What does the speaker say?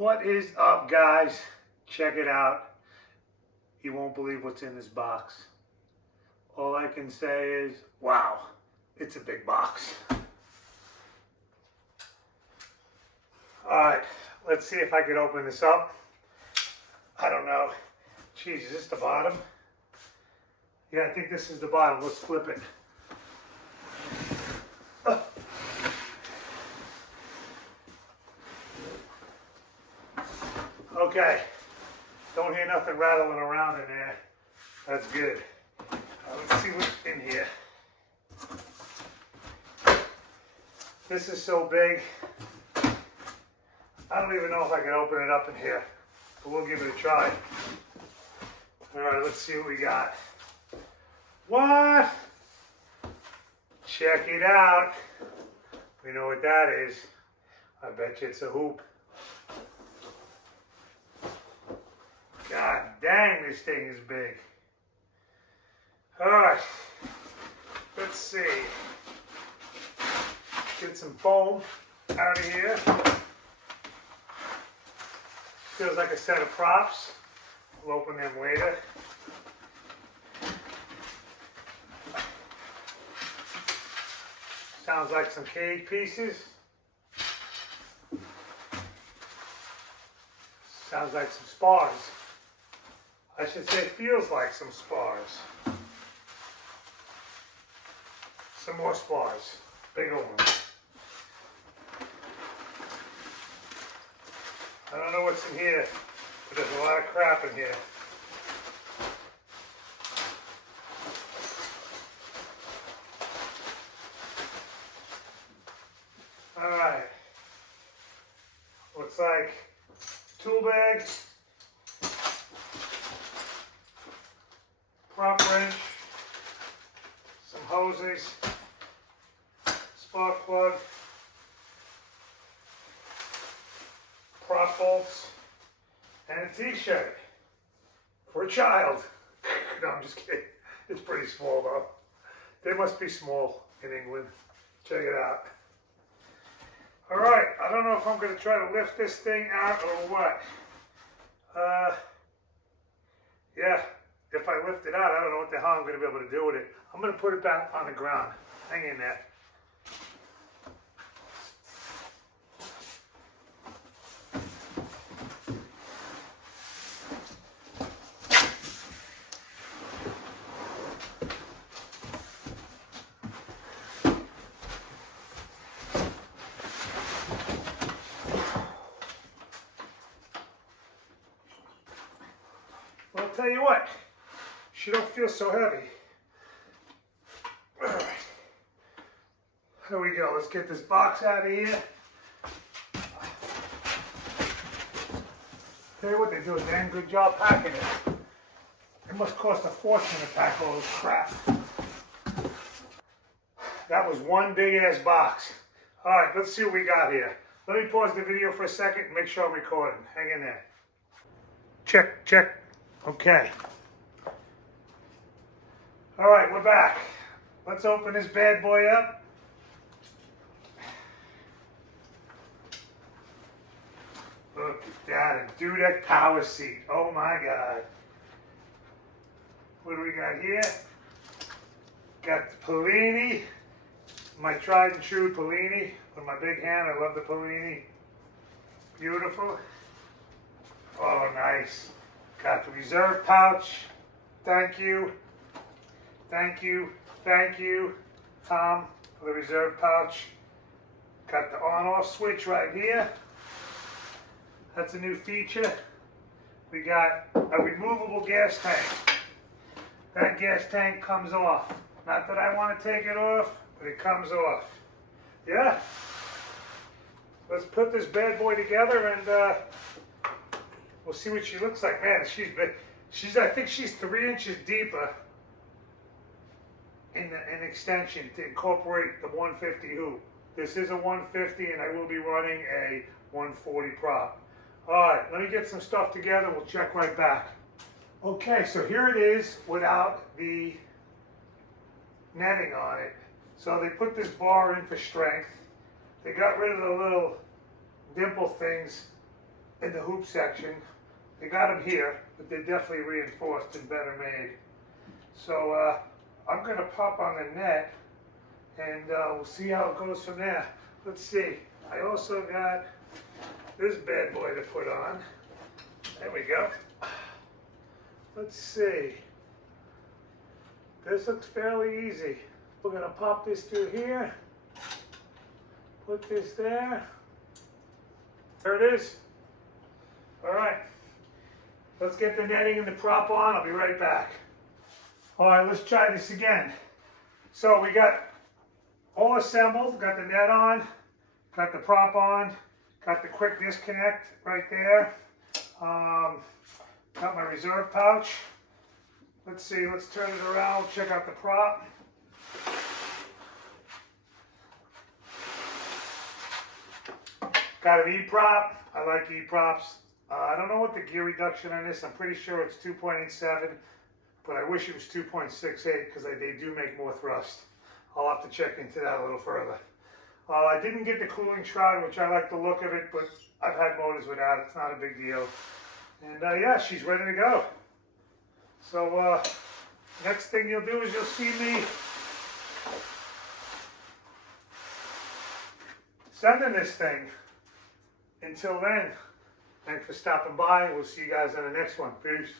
What is up, guys? Check it out. You won't believe what's in this box. All I can say is, wow, it's a big box. Alright, let's see if I can open this up. I don't know. Geez, is this the bottom? Yeah, I think this is the bottom. Let's flip it. Okay, don't hear nothing rattling around in there. That's good. Let's see what's in here. This is so big, I don't even know if I can open it up in here, but we'll give it a try. All right, let's see what we got. What? Check it out. We know what that is. I bet you it's a hoop. God dang, this thing is big. All right, let's see. Get some foam out of here. Feels like a set of props. We'll open them later. Sounds like some cage pieces. Sounds like some spars. I should say it feels like some spars. Some more spars. Bigger ones. I don't know what's in here, but there's a lot of crap in here. Alright. Looks like tool bag, prop wrench, some hoses, spark plug, prop bolts, and a t-shirt for a child. No, I'm just kidding. It's pretty small though. They must be small in England. Check it out. All right, I don't know if I'm going to try to lift this thing out or what. Yeah, if I lift it out, I don't know what the hell I'm going to be able to do with it. I'm going to put it back on the ground. Hang in there. Well, I'll tell you what, she don't feel so heavy. All right, here we go. Let's get this box out of here. Tell you what, they do a damn good job packing it. It must cost a fortune to pack all this crap. That was one big ass box. All right, let's see what we got here. Let me pause the video for a second and make sure I'm recording. Hang in there. Check, check. Okay. All right, we're back. Let's open this bad boy up. Look at that, a dudek power seat. Oh my God. What do we got here? Got the Pellini, my tried and true Pellini. With my big hand, I love the Pellini. Beautiful. Oh, nice. Got the reserve pouch. Thank you. Thank you. Thank you, Tom, for the reserve pouch. Got the on-off switch right here. That's a new feature. We got a removable gas tank. That gas tank comes off. Not that I want to take it off, but it comes off. Yeah. Let's put this bad boy together and we'll see what she looks like. Man, she's big. I think she's 3 inches deeper in extension to incorporate the 150 hoop. This is a 150 and I will be running a 140 prop. All right, let me get some stuff together. We'll check right back. Okay, so here it is without the netting on it. So they put this bar in for strength. They got rid of the little dimple things in the hoop section. They got them here, but they're definitely reinforced and better made. So I'm gonna pop on the net, and we'll see how it goes from there. Let's see. I also got this bad boy to put on. There we go. Let's see. This looks fairly easy. We're gonna pop this through here. Put this there. There it is. All right. Let's get the netting and the prop on. I'll be right back. All right, let's try this again. So we got all assembled. Got the net on. Got the prop on. Got the quick disconnect right there. Got my reserve pouch. Let's see, let's turn it around, check out the prop. Got an E-prop. I like E-props. I don't know what the gear reduction on this. I'm pretty sure it's 2.87, but I wish it was 2.68 because they do make more thrust. I'll have to check into that a little further. I didn't get the cooling shroud, which I like the look of it, but I've had motors without it. It's not a big deal. And yeah, she's ready to go. So next thing you'll do is you'll see me sending this thing. Until then, thanks for stopping by. We'll see you guys on the next one. Peace.